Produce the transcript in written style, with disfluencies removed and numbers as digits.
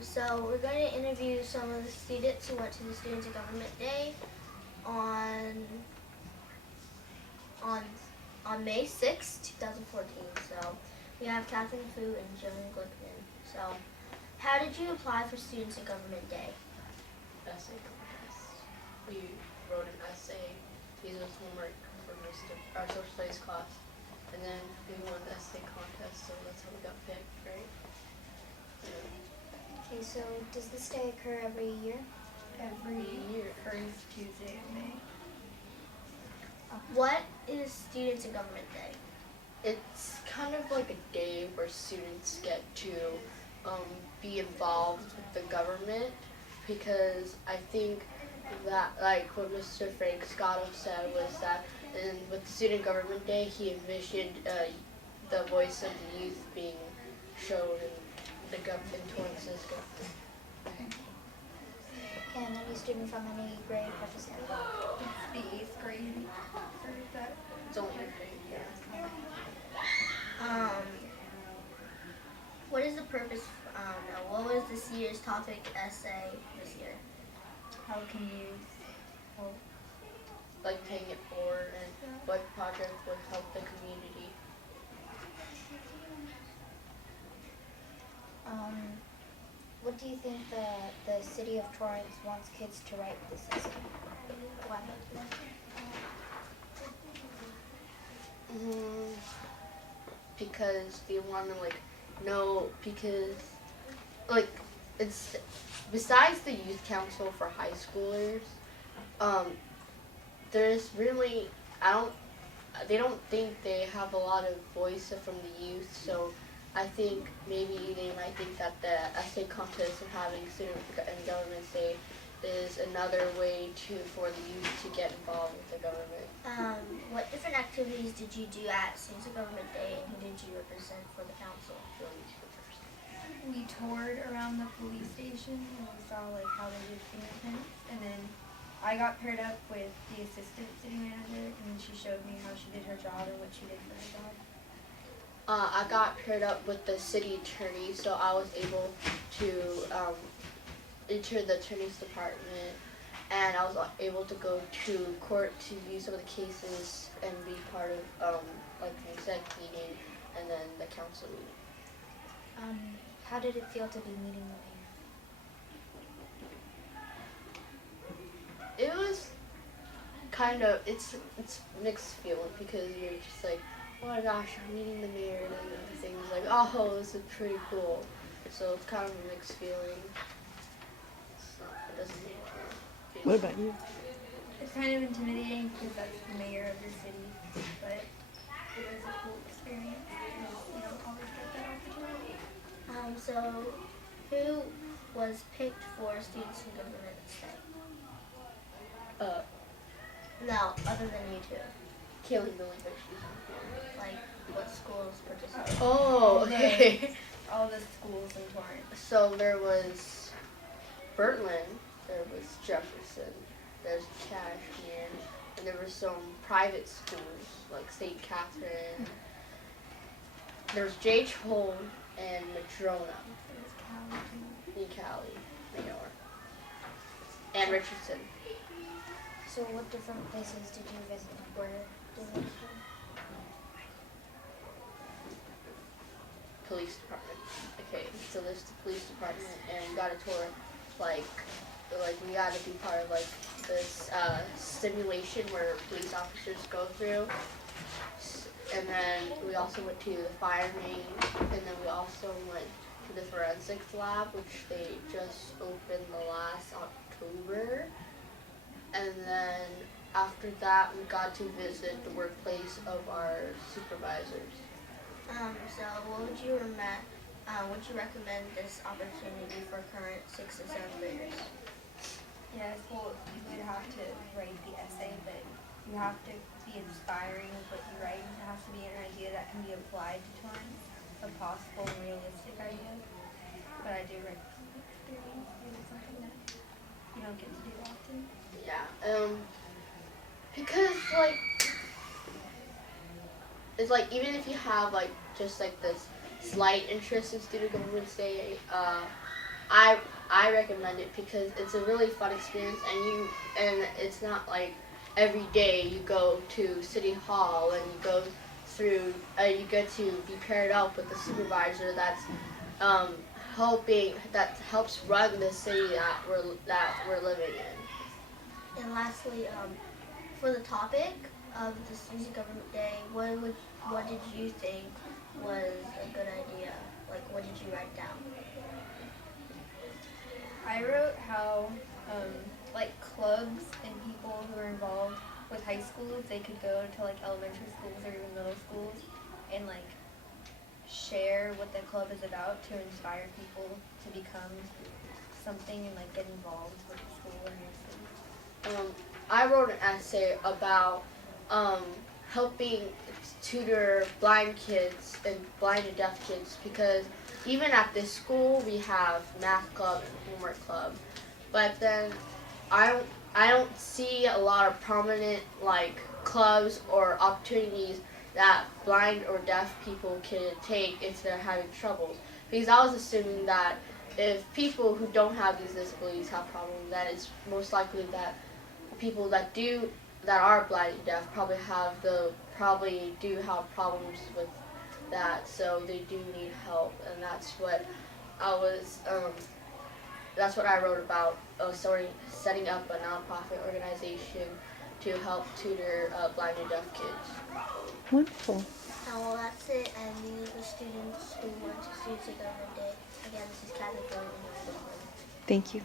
So we're going to interview some of the students who went to the Students in Government Day on on on May 6, 2014. So we have Catherine Fu and Joan Glickman. So how did you apply for Students in Government Day? Essay contest. We wrote an essay. These was homework for our social studies class. And then we won the essay contest, so that's how we got picked, right? Okay, so does this day occur every year? Every year, first Tuesday of May. What is Students in Government Day? It's kind of like a day where students get to be involved with the government, because I think that, like what Mr. Frank Scotto said, was that with Student Government Day, he envisioned the voice of the youth being shown in the government, Torrance's government. And any student from any grade represented? It's the 8th grade. Or is that? It's only a grade, yeah. What is the purpose? What was this year's topic essay this year? How can you help? Like paying it forward, and what project would help the community. What do you think the city of Torrance wants kids to write this essay? Why? Because they want to know, because it's besides the youth council for high schoolers, there's really they don't think they have a lot of voice from the youth, so I think maybe they might think that the essay contest and having Student and Government Day is another way for the youth to get involved with the government. What different activities did you do at Students in Government Day, and who did you represent for the council? We toured around the police station and we saw how they did fingerprints, and then I got paired up with the assistant city manager, and then she showed me how she did her job and what she did for her job. I got paired up with the city attorney, so I was able to enter the attorney's department, and I was able to go to court to view some of the cases and be part of like the exec meeting and then the council meeting. How did it feel to be meeting the mayor? It was kind of, it's mixed feeling, because you're just like, oh my gosh, I'm meeting the mayor, and then the thing is like, oh, this is pretty cool. So it's kind of a mixed feeling. It doesn't make me feel. What about you? It's kind of intimidating because that's the mayor of the city, but it was a cool experience. You don't always get that opportunity. So who was picked for Students in Government Day? No, other than you two. Kaylee Billy, but she's not here. Like, what schools participated? Oh, okay. All the schools in Torrance. So there was Bertland, there was Jefferson, there's Cashmere, and there were some private schools like St. Catherine. There's J.H. Holm and Madrona. In Cali, I know her. And Richardson. So what different places did you visit? Where did you visit? Police department. Okay, so there's the police department, and we got a tour, like we got to be part of this simulation where police officers go through, and then we also went to the fire main, and then we also went to the forensics lab, which they just opened last October, and then after that we got to visit the workplace of our supervisors. So what would you recommend this opportunity for current 6th and 7th graders? Yes, well, you would have to write the essay, but you have to be inspiring with what you write. It has to be an idea that can be applied to Torrance, a possible and realistic idea. But I do recommend the experience, and it's something that you don't get to do often. Yeah, because it's even if you have just this slight interest in Student Government Day, I recommend it because it's a really fun experience, and it's not like every day you go to City Hall and you go through. You get to be paired up with the supervisor that's that helps run the city that we're living in. And lastly, for the topic of the Student Government Day, what did you think was a good idea? Like, what did you write down? I wrote how like clubs and people who are involved with high schools, they could go to like elementary schools or even middle schools and like share what the club is about to inspire people to become something and like get involved with the school or your city. I wrote an essay about helping tutor blind kids and blind and deaf kids because even at this school we have math club and homework club, but then I don't see a lot of prominent like clubs or opportunities that blind or deaf people can take if they're having troubles. Because I was assuming that if people who don't have these disabilities have problems, then it's most likely that people that are blind and deaf probably do have problems with that, so they do need help, and that's what I wrote about setting up a nonprofit organization to help tutor blind and deaf kids. Wonderful. Well, that's it, and these are the students who went to Student Government Day. Again, this is Kathy from England. Thank you.